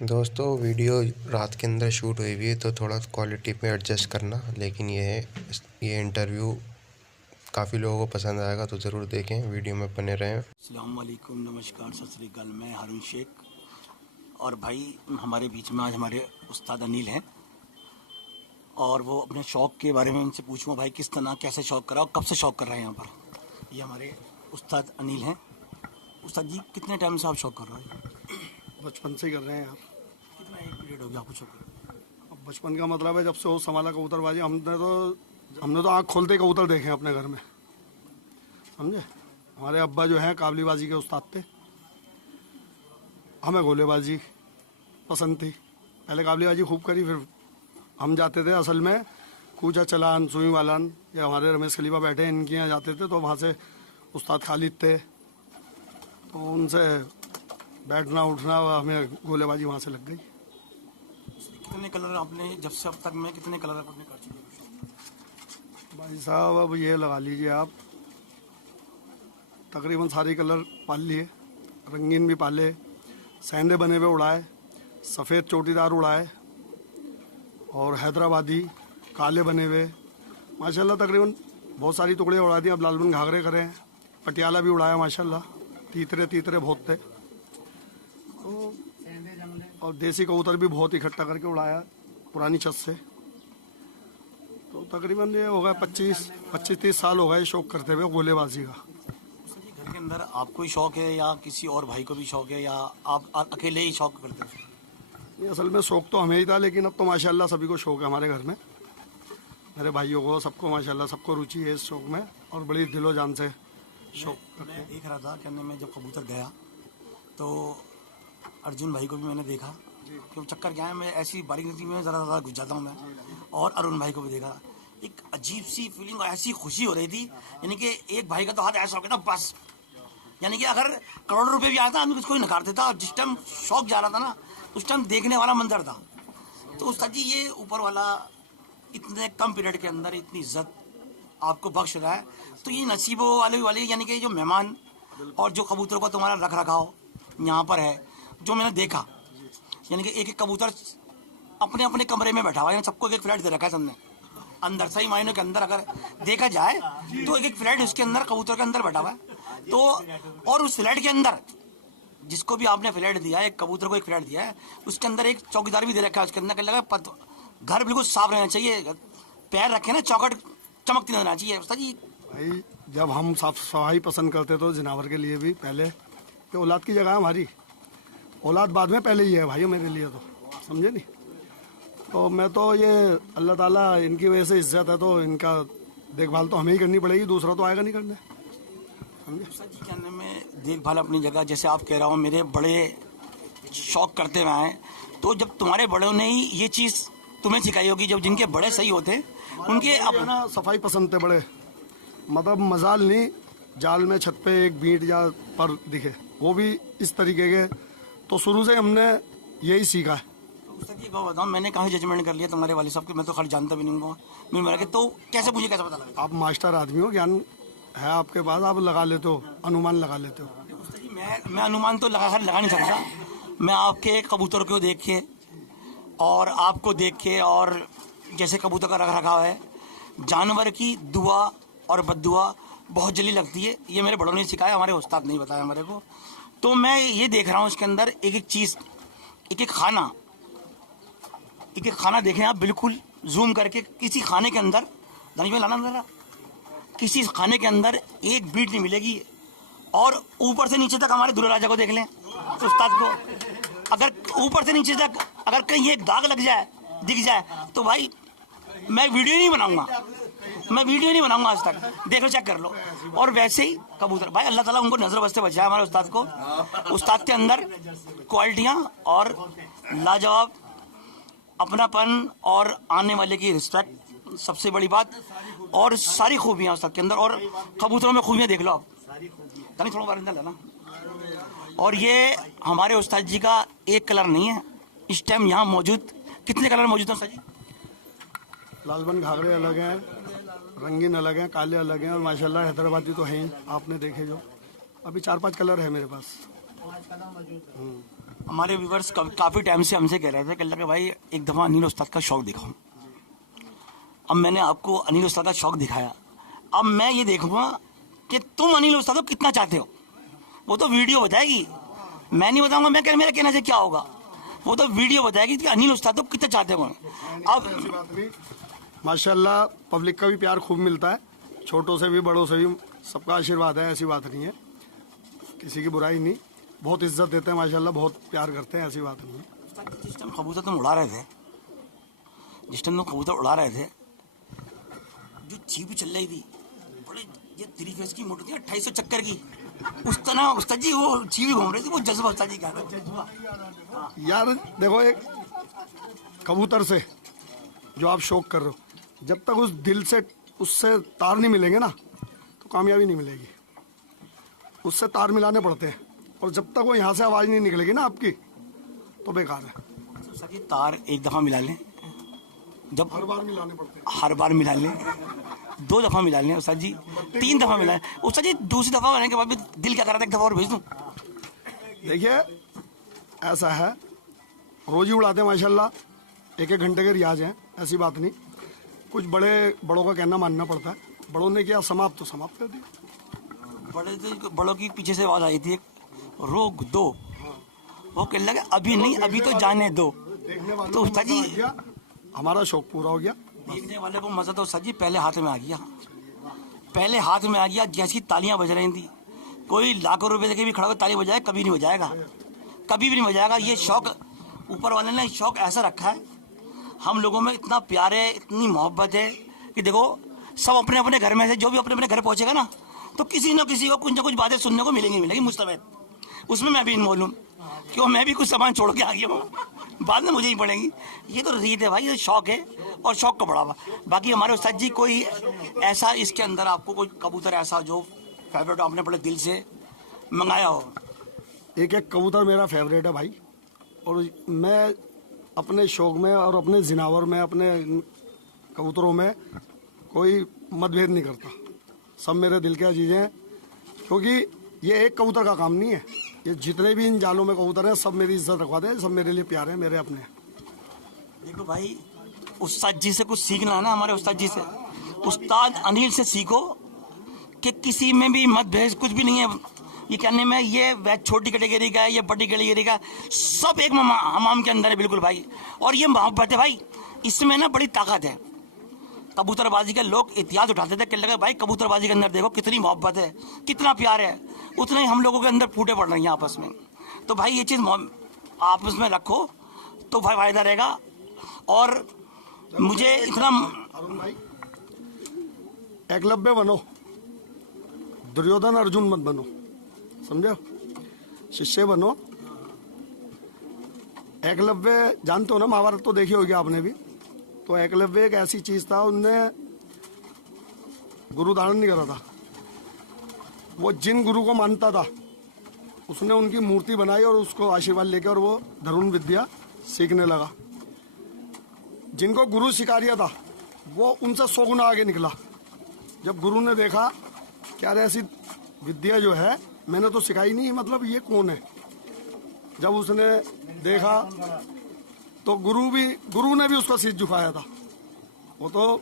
दोस्तों वीडियो रात के अंदर शूट हुई हुई है तो थोड़ा क्वालिटी पे एडजस्ट करना। लेकिन ये इंटरव्यू काफ़ी लोगों को पसंद आएगा तो ज़रूर देखें, वीडियो में बने रहें। अस्सलाम वालेकुम, नमस्कार, सत श्री अकाल। मैं हारून शेख और भाई हमारे बीच में आज हमारे उस्ताद अनिल हैं और वो अपने शौक़ के बारे में इनसे पूछूंगा भाई किस तरह कैसे शौक़ करा और कब से शौक़ कर रहे हैं यहाँ पर। ये हमारे उस्ताद अनिल हैं। उस्ताद जी कितने टाइम से आप शौक़ कर रहे हैं? बचपन से ही कर रहे हैं यार। कितना एक पीरियड हो गया आपको शौक़ कर? अब बचपन का मतलब है जब से वो संभाला कबूतरबाजी, हमने तो आँख खोलते कबूतर देखे हैं अपने घर में, समझे। हमारे अब्बा जो हैं काबलीबाजी के उस्ताद थे, हमें गोलेबाजी पसंद थी। पहले काबलीबाजी खूब करी, फिर हम जाते थे असल में कूचा चलान, सुई वालान, या हमारे रमेश खलीफा बैठे इनके यहाँ जाते थे तो वहाँ से उस्ताद खालिद थे, तो उनसे बैठना उठना हमें गोलेबाजी वहाँ से लग गई। कितने कलर आपने जब से अब तक में कितने कलर आपने कर चुके हैं? भाई साहब अब ये लगा लीजिए आप, तकरीबन सारे कलर पाल लिए, रंगीन भी पाले, सेंधे बने हुए उड़ाए, सफ़ेद चोटीदार उड़ाए और हैदराबादी काले बने हुए, माशाल्लाह तकरीबन बहुत सारी टुकड़े उड़ा दी। अब लालबन घाघरे करे हैं, पटियाला भी उड़ाया माशाल्लाह, तीतरे बहुत थे तो, और देसी कबूतर भी बहुत इकट्ठा करके उड़ाया पुरानी छत से। तो तकरीबन ये हो गया 25-30 साल हो गए शौक़ करते हुए गोलेबाजी का। घर के अंदर आपको ही शौक़ है या किसी और भाई को भी शौक़ है या आप अकेले ही शौक़ करते हैं? ये असल में शौक़ तो हमें ही था, लेकिन अब तो माशाल्लाह सभी को शौक़ है हमारे घर में, मेरे भाइयों को सबको माशाल्लाह सबको रुचि है इस शौक़ में और बड़ी दिलो जान से शौक़। मैं देख रहा था कहने में जब कबूतर गया तो अर्जुन भाई को भी मैंने देखा, क्यों चक्कर क्या है, मैं ऐसी बारीक नज़री में ज़रा घुस जाता हूँ मैं, और अरुण भाई को भी देखा। एक अजीब सी फीलिंग और ऐसी खुशी हो रही थी, यानी कि एक भाई का तो हाथ ऐसा हो गया था बस, यानी कि अगर करोड़ों रुपए भी आता आदमी कोई नकार देता, और जिस टाइम शौक जा रहा था ना उस टाइम देखने वाला मंजर था। तो उस्ताद जी ये ऊपर वाला इतने कम पीरियड के अंदर इतनी इज्जत आपको बख्श रहा है, तो ये नसीबों वाले यानी कि जो मेहमान और जो कबूतरों का तुम्हारा रख रखाव यहाँ पर है, जो मैंने देखा, यानी कि एक एक कबूतर अपने अपने कमरे में बैठा हुआ है, सबको एक एक फ्लैट दे रखा है सबने अंदर, सही मायनों के अंदर अगर देखा जाए तो एक एक फ्लैट उसके अंदर कबूतर के अंदर बैठा हुआ है। तो और उस फ्लैट के अंदर जिसको भी आपने फ्लैट दिया है, एक कबूतर को एक फ्लैट दिया है, उसके अंदर एक चौकीदार भी दे रखा है, उसके अंदर लगा घर बिल्कुल साफ रहना चाहिए, पैर रखे ना चौकट चमकती नजर आना चाहिए। जी भाई जब हम साफ सफाई पसंद करते तो जिनावर के लिए भी पहले कि औलाद की जगह हमारी, औलाद बाद में पहले ही है भाई मेरे लिए, तो समझे नहीं। तो मैं तो ये अल्लाह ताला इनकी वजह से इज्जत है, तो इनका देखभाल तो हमें ही करनी पड़ेगी, दूसरा तो आएगा नहीं करने, समझे। जी कहने में देखभाल अपनी जगह, जैसे आप कह रहा हूँ मेरे बड़े शौक करते हुए आए, तो जब तुम्हारे बड़ों ने ही ये चीज़ तुम्हें सिखाई होगी, जब जिनके बड़े सही होते उनके अपना सफाई पसंद थे बड़े, मतलब मजाल नहीं जाल में छत पे एक बीट या पर दिखे, वो भी इस तरीके के, तो शुरू से हमने यही सीखा है। तो बताओ मैंने कहाँ जजमेंट कर लिया तुम्हारे वाले साहब के, मैं तो खाली जानता भी नहीं हूँ मैं मेरा के, तो कैसे मुझे कैसे पता लगा? आप मास्टर आदमी हो, ज्ञान है आपके पास, आप लगा लेते हो, अनुमान लगा लेते हो। मैं अनुमान तो लगा नहीं सकता, मैं आपके कबूतर को देख के और आपको देख के, और जैसे कबूतर का रख रखाव है, जानवर की दुआ और बद्दुआ बहुत जल्दी लगती है, ये मेरे बड़ों ने सिखाया, हमारे उस्ताद नहीं बताया हमारे को। तो मैं ये देख रहा हूँ इसके अंदर एक एक चीज़, एक एक खाना देखें आप बिल्कुल जूम करके, किसी खाने के अंदर दानिश में लाना जरा, किसी खाने के अंदर एक बीट नहीं मिलेगी, और ऊपर से नीचे तक हमारे दूल्हा राजा को देख लें उस्ताद को, अगर ऊपर से नीचे तक अगर कहीं एक दाग लग जाए दिख जाए तो भाई मैं वीडियो नहीं बनाऊंगा आज तक, देख लो चेक कर लो। और वैसे ही कबूतर भाई अल्लाह ताला उनको नजर बसते बचाए हमारे उस्ताद को, उस्ताद के अंदर क्वालिटियाँ और लाजवाब अपनापन और आने वाले की रिस्पेक्ट सबसे बड़ी बात, और सारी खूबियाँ उस्ताद के अंदर, और कबूतरों में खूबियाँ देख लो आप, तानी थोड़ा बार अंदर लेना। और ये हमारे उस्ताद जी का एक कलर नहीं है, इस टाइम यहाँ मौजूद कितने कलर मौजूद हैं उस्ताद जी? लालबन घाघरे अलग हैं, रंगीन अलग हैं, काले अलग हैं, और माशाल्लाह हैदराबादी तो हैं ही, आपने देखे जो, अभी 4-5 कलर है मेरे पास। हमारे व्यूवर्स काफ़ी टाइम से हमसे कह रहे थे कि अल्लाह के भाई एक दफ़ा अनिल उस्ताद का शौक दिखाओ। अब मैंने आपको अनिल उस्ताद का शौक दिखाया, अब मैं ये देखूंगा कि तुम अनिल उस्ताद को कितना चाहते हो। वो तो वीडियो बताएगी, मैं नहीं बताऊंगा मैं मेरा कहने से क्या होगा, वो तो वीडियो बताएगी कि अनिल उस्ताद को कितना चाहते हो। अब माशाल्लाह पब्लिक का भी प्यार खूब मिलता है, छोटों से भी बड़ों से भी सबका आशीर्वाद है, ऐसी बात नहीं है, किसी की बुराई नहीं, बहुत इज्जत देते हैं माशाल्लाह, बहुत प्यार करते हैं, ऐसी बात नहीं है। जिस टाइम कबूतर तुम उड़ा रहे थे, जो चीप चल रही थी, बड़े ये 3 फेस की मोटर थी 2800 चक्कर की, उस तरह उस्ताद जी वो चीवी घूम रही थी, वो जज्बा उस्ताद जी का जज्बा। यार देखो, एक कबूतर से जो आप शौक कर रहे हो, जब तक उस दिल से उससे तार नहीं मिलेंगे ना तो कामयाबी नहीं मिलेगी, उससे तार मिलाने पड़ते हैं, और जब तक वो यहाँ से आवाज़ नहीं निकलेगी ना आपकी तो बेकार है। उस्ताद जी तार एक दफ़ा मिला लें, जब हर बार मिलाने पड़ते हैं, हर बार मिला लें, 2 दफ़ा मिला लें उस्ताद जी, 3 दफ़ा मिला लें उस्ताद जी, दूसरी दफ़ा होने के बाद भी दिल क्या कर रहा था एक दफ़ा और भेज दूँ। देखिए ऐसा है, रोज ही उड़ाते हैं माशाल्लाह, 1-1 घंटे के रियाज हैं, ऐसी बात नहीं, कुछ बड़ों का कहना मानना पड़ता है, बड़ों ने किया समाप्त तो समाप्त कर दिया। बड़ों की पीछे से आवाज़ आई थी, रोक दो, वो कहने लगे अभी नहीं, अभी तो जाने दो। तो उस्ताद जी हमारा शौक पूरा हो गया। देखने वाले को मज़ा तो उस्ताद जी पहले हाथ में आ गया, पहले हाथ में आ गया, जैसी तालियां बज रही थी, कोई लाखों रुपए देके भी खड़ा होकर ताली बजाए कभी नहीं बजाएगा, कभी भी नहीं बजाएगा। ये शौक ऊपर वाले ने शौक ऐसा रखा है, हम लोगों में इतना प्यार है, इतनी मोहब्बत है कि देखो सब अपने अपने घर में से जो भी अपने अपने घर पहुंचेगा ना तो किसी न किसी को कुछ न कुछ बातें सुनने को मिलेगी मुस्तफ़ैद, उसमें मैं भी इन्वॉल्व हूँ, क्यों मैं भी कुछ सामान छोड़ के आ गया हूँ, बाद में मुझे ही पड़ेगी। ये तो रीत है भाई, ये शौक है और शौक का बढ़ावा। बाकी हमारे उस्ताद जी कोई ऐसा इसके अंदर आपको कोई कबूतर ऐसा जो फेवरेट आपने बड़े दिल से मंगाया हो? एक कबूतर मेरा फेवरेट है भाई, और मैं अपने शौक में और अपने जिनावर में, अपने कबूतरों में कोई मतभेद नहीं करता, सब मेरे दिल के अजीज हैं, क्योंकि ये एक कबूतर का काम नहीं है, ये जितने भी इन जालों में कबूतर हैं सब मेरी इज्जत रखवाते हैं, सब मेरे लिए प्यार है, मेरे अपने। देखो भाई, उस्ताद जी से कुछ सीखना है ना, हमारे उस्ताद जी से, उस्ताद अनिल से सीखो कि किसी में भी मतभेद कुछ भी नहीं है, ये कहने में ये वह छोटी कैटेगरी का है, ये बड़ी कैटेगरी का, सब एक हमाम के अंदर है बिल्कुल भाई। और ये मोहब्बत है भाई, इसमें ना बड़ी ताकत है। कबूतरबाजी के लोग इतिहास उठाते थे कि लगे भाई कबूतरबाजी के अंदर देखो कितनी मोहब्बत है, कितना प्यार है, उतना ही हम लोगों के अंदर फूटे पड़ रही हैं आपस में। तो भाई ये चीज़ आपस में रखो तो भाई फायदा रहेगा। और मुझे इतना अरुण भाई, एकलव्य बनो, दुर्योधन अर्जुन मत बनो, समझो, शिष्य बनो। एकलव्य जानते हो ना, महाभारत तो देखी होगी आपने भी, तो एकलव्य एक ऐसी चीज था, उनने गुरु धारण नहीं करा था, वो जिन गुरु को मानता था उसने उनकी मूर्ति बनाई और उसको आशीर्वाद लेके और वो धनुर्विद्या विद्या सीखने लगा। जिनको गुरु सिखा दिया था वो उनसे 100 गुना आगे निकला। जब गुरु ने देखा क्या ऐसी विद्या जो है मैंने तो सिखाई नहीं, मतलब ये कौन है, जब उसने देखा तो गुरु ने भी उसका सिर झुकाया था। वो तो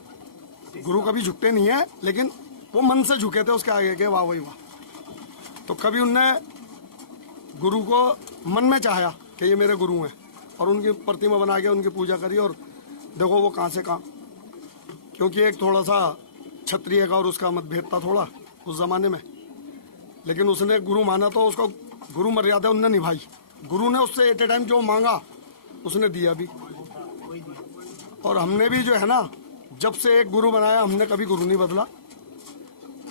गुरु कभी झुकते नहीं है, लेकिन वो मन से झुके थे उसके आगे के, वाह वही वाह। तो कभी उनने गुरु को मन में चाहा कि ये मेरे गुरु हैं, और उनकी प्रतिमा बना के उनकी पूजा करी, और देखो वो कहाँ से कहाँ, क्योंकि एक थोड़ा सा क्षत्रिय का और उसका मतभेद था थोड़ा उस जमाने में, लेकिन उसने गुरु माना तो उसको गुरु मर्यादा उनने निभाई। गुरु ने उससे एट ए टाइम जो मांगा उसने दिया भी। और हमने भी जो है ना, जब से एक गुरु बनाया हमने कभी गुरु नहीं बदला।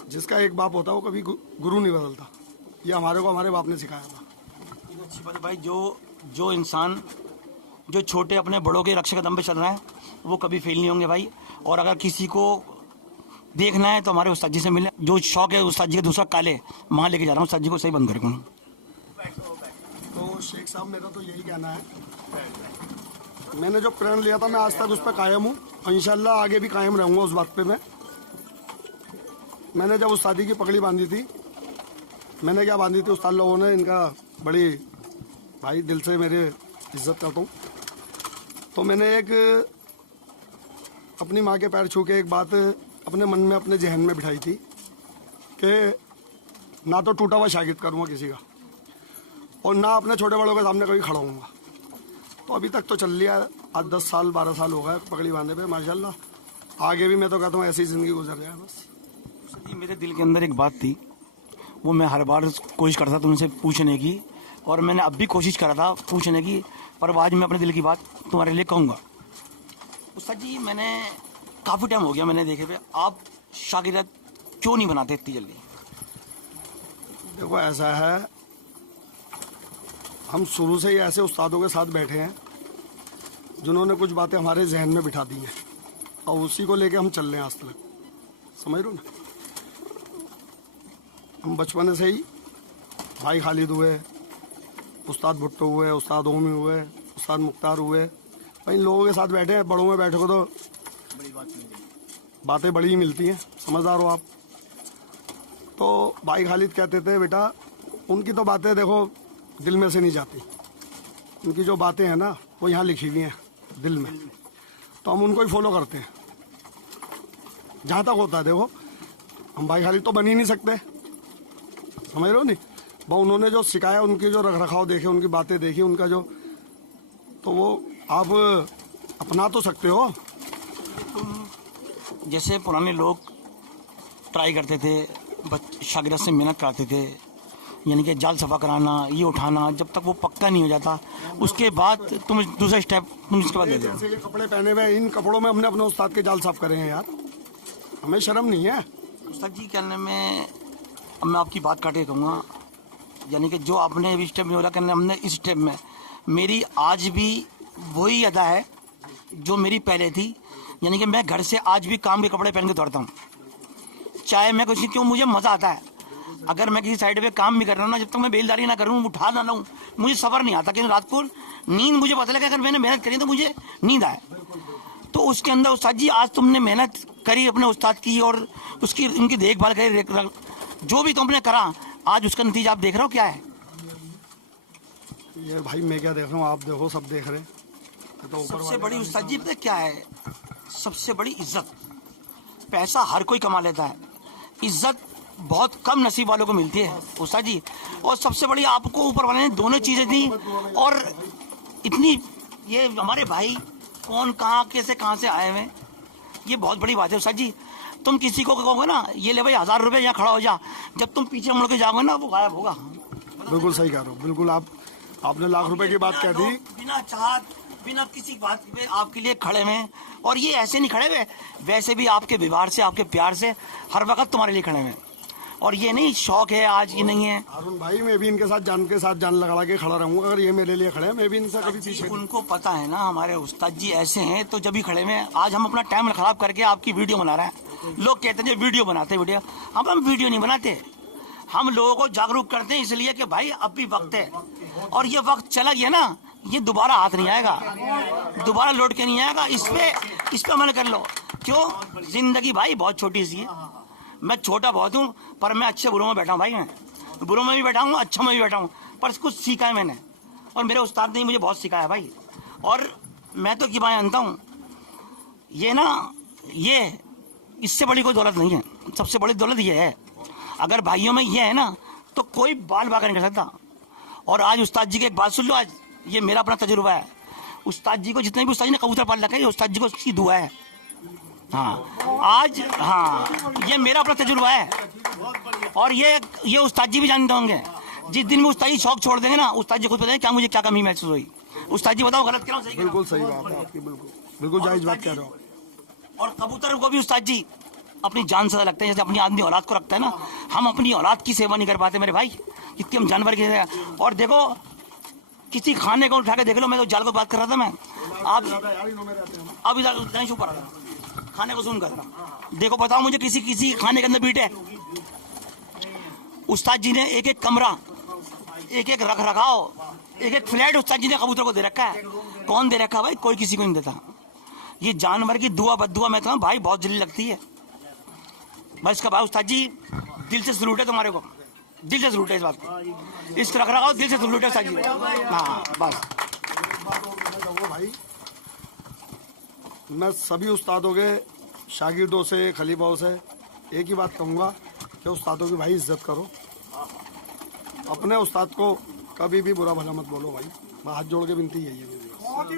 जिसका एक बाप होता है वो कभी गुरु नहीं बदलता, ये हमारे बाप ने सिखाया था। अच्छी बात है भाई, जो इंसान जो छोटे अपने बड़ों के रक्षा कदम पे चल रहा है वो कभी फेल नहीं होंगे भाई। और अगर किसी को देखना है तो हमारे उस्ताद जी से मिले, जो शौक है उस्ताद जी का दूसरा काले वहाँ लेके जा रहा हूँ, उस्ताद जी को सही बंद कर दूँ। तो शेख साहब मेरा तो यही कहना है, मैंने जो प्रण लिया था मैं आज तक उस पर कायम हूँ, और इंशाल्लाह आगे भी कायम रहूँगा उस बात पे। मैंने जब उस्ताद की पगड़ी बांधी थी, मैंने क्या बांधी थी, उस्ताद लोगों ने इनका बड़ी भाई दिल से मेरे इज्जत करता हूँ। तो मैंने एक अपनी माँ के पैर छू के एक बात अपने मन में अपने जहन में बिठाई थी कि ना तो टूटा हुआ शागिर्द करूँगा किसी का और ना अपने छोटे बड़ों के सामने कभी खड़ा हूँगा। तो अभी तक तो चल लिया, आज 10 साल 12 साल हो गए पगड़ी बांधे पे माशाल्लाह। आगे भी मैं तो कहता हूँ ऐसी ज़िंदगी गुजर जाए बस। जी मेरे दिल के अंदर एक बात थी, वो मैं हर बार कोशिश करता था तुमसे पूछने की, और मैंने अब भी कोशिश करा था पूछने की, पर आज मैं अपने दिल की बात तुम्हारे लिए कहूँगा। उस्ताद जी मैंने काफ़ी टाइम हो गया मैंने देखे पे, आप शागिर्द क्यों नहीं बनाते इतनी जल्दी? देखो ऐसा है, हम शुरू से ही ऐसे उस्तादों के साथ बैठे हैं जिन्होंने कुछ बातें हमारे जहन में बिठा दी हैं और उसी को लेके हम चल रहे हैं आज तक, समझ लो ना। हम बचपन से ही भाई खालिद हुए, उस्ताद भुट्टो हुए, उस्ताद ओमी हुए, उस्ताद मुख्तार हुए, भाई इन लोगों के साथ बैठे हैं। बड़ों में बैठे को तो बातें बड़ी ही मिलती हैं, समझदार हो आप। तो भाई खालिद कहते थे बेटा उनकी तो बातें देखो दिल में से नहीं जाती, उनकी जो बातें हैं ना वो यहाँ लिखी हुई हैं दिल में, तो हम उनको ही फॉलो करते हैं जहाँ तक होता है। देखो हम भाई खालिद तो बन ही नहीं सकते, समझ रहे हो नहीं। वो उन्होंने जो सिखाया, उनकी जो रख रखाव देखे, उनकी बातें देखी, उनका जो, तो वो आप अपना तो सकते हो। तुम जैसे पुराने लोग ट्राई करते थे, शागिर्द से मेहनत कराते थे, यानी कि जाल सफ़ा कराना, ये उठाना, जब तक वो पक्का नहीं हो जाता उसके बाद तुम दूसरा स्टेप तुम इसके बाद ले दो। जैसे ये कपड़े पहने हुए, इन कपड़ों में हमने अपने उस्ताद के जाल साफ करे हैं यार, हमें शर्म नहीं है। उस्ताद जी कहने में, अब मैं आपकी बात काट के कहूँगा, यानी कि जो आपने अभी स्टेप में बोला कहने हमने इस स्टेप में, मेरी आज भी वही अदा है जो मेरी पहले थी। यानी कि मैं घर से आज भी काम के कपड़े पहन के दौड़ता हूँ, चाहे मैं कुछ क्यों, मुझे मज़ा आता है। अगर मैं किसी साइड पे काम भी कर रहा हूँ ना, जब तक मैं बेलदारी ना करूँ, उठा ना लाऊं, मुझे सब्र नहीं आता कि रात को नींद, मुझे पता लगा अगर मैंने मेहनत करी तो मुझे नींद आए। तो उसके अंदर उस्ताद जी आज तुमने मेहनत करी अपने उस्ताद की और उसकी उनकी देखभाल करी, जो भी तुमने करा आज उसका नतीजा आप देख रहे हो क्या है। ये भाई मैं क्या देख रहा हूँ, आप देखो, सब देख रहे हैं। तो ऊपर सबसे बड़ी उस्ताद जी पता क्या है, सबसे बड़ी इज्जत। पैसा हर कोई कमा लेता है, इज्जत बहुत कम नसीब वालों को मिलती है उस्ताद जी। और सबसे बड़ी आपको ऊपर वाले ने दोनों चीज़ें दी, और इतनी, ये हमारे भाई कौन कहाँ कैसे कहाँ से आए हुए, ये बहुत बड़ी बात है उस्ताद जी। तुम किसी को कहोगे ना ये ले भाई 1000 रुपये यहाँ खड़ा हो जा, जब तुम पीछे मुड़ के जाओगे ना वो गायब होगा। बिल्कुल सही कह रहे हो, बिल्कुल। आपने लाख रुपए की बात कह दी, बिना चाहत बिना किसी बात पे आपके लिए खड़े हुए, और ये ऐसे नहीं खड़े हुए, वैसे भी आपके व्यवहार से, आपके प्यार से हर वक्त तुम्हारे लिए खड़े हुए। और ये नहीं शौक है आज, ये नहीं है। अरुण भाई मैं भी इनके साथ जान लगा के खड़ा रहूंगा, अगर ये मेरे लिए खड़े हैं मैं भी इनसे कभी पीछे। उनको पता है ना हमारे उस्ताद जी ऐसे हैं, तो जब भी खड़े हुए। आज हम अपना टाइम खराब करके आपकी वीडियो बना रहे हैं। लोग कहते हैं वीडियो बनाते वीडियो, हम वीडियो नहीं बनाते, हम लोगों को जागरूक करते हैं इसलिए कि भाई अब भी वक्त है, और ये वक्त चला गया ना, ये दोबारा हाथ नहीं आएगा, दोबारा लौट के नहीं आएगा। इस पे अमल कर लो। क्यों, जिंदगी भाई बहुत छोटी सी है। मैं छोटा बहुत हूँ, पर मैं अच्छे बुरों में बैठा हूँ भाई, मैं बुरों में भी बैठा हूँ, अच्छा में भी बैठा हूँ, पर कुछ सीखा है मैंने, और मेरे उस्ताद ने मुझे बहुत सिखाया भाई। और मैं तो की बात जानता हूँ, ये ना, ये इससे बड़ी कोई दौलत नहीं है। सबसे बड़ी दौलत ये है, अगर भाइयों में ये है ना तो कोई बाल बाका नहीं कर सकता। और आज उस्ताद जी की एक बात सुन लो, आज ये मेरा अपना तजुर्बा है। उस्ताद जी को जितने भी उस्ताद जी ने कबूतर पाल रखा है, ये उस्ताद जी को उसकी दुआ है। हाँ आज, हाँ ये मेरा अपना तजुर्बा है, और ये उस्ताद जी भी जानते होंगे। जिस दिन में उस्ताद जी शौक छोड़ देंगे ना, उस्ताद जी खुद बताएंगे क्या मुझे क्या कमी महसूस हुई। उस्ताद जी बताओ गलत क्या सही? बिल्कुल सही बात है आपकी, बिल्कुल जायज बात कह रहे हो। और कबूतर को भी उस्ताद जी अपनी जान से लगता है, जैसे अपनी आदमी औलाद को रखता है ना। हम अपनी औलाद की सेवा नहीं कर पाते मेरे भाई, इतनी हम जानवर की। और देखो किसी खाने को उठा के देख लो, मैं तो जाल को बात कर रहा था, मैं अब इधर छुपा रहा था, खाने को सुन कर रहा। देखो बताओ मुझे किसी खाने के अंदर बीट है। उस्ताद जी ने एक एक कमरा, एक एक रख रखाव, एक एक फ्लैट उस्ताद जी ने कबूतर को दे रखा है। कौन दे रखा है भाई? कोई किसी को नहीं देता। ये जानवर की दुआ बद्दुआ मैं तो भाई बहुत जल्दी लगती है। बस इसका भाई उस्ताद जी दिल से सलूट है तुम्हारे को, दिल से सलूट है इस बात को, इस रख रखाव दिल से सलूट है साजी। हाँ बस। भाई मैं सभी उस्तादों के शागिर्दों से, खलीफाओं से एक ही बात कहूँगा कि उस्तादों की भाई इज्जत करो, अपने उस्ताद को कभी भी बुरा भला मत बोलो भाई। मैं हाथ जोड़ के विनती यही है मेरी।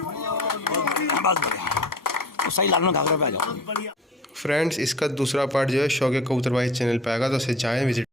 बस बढ़िया, तो सही लाल में घाघरा पे आ जाओ। फ्रेंड्स, इसका दूसरा पार्ट जो है शौक कबूतरबाजी चैनल पे आएगा, तो उसे जाएं विजिट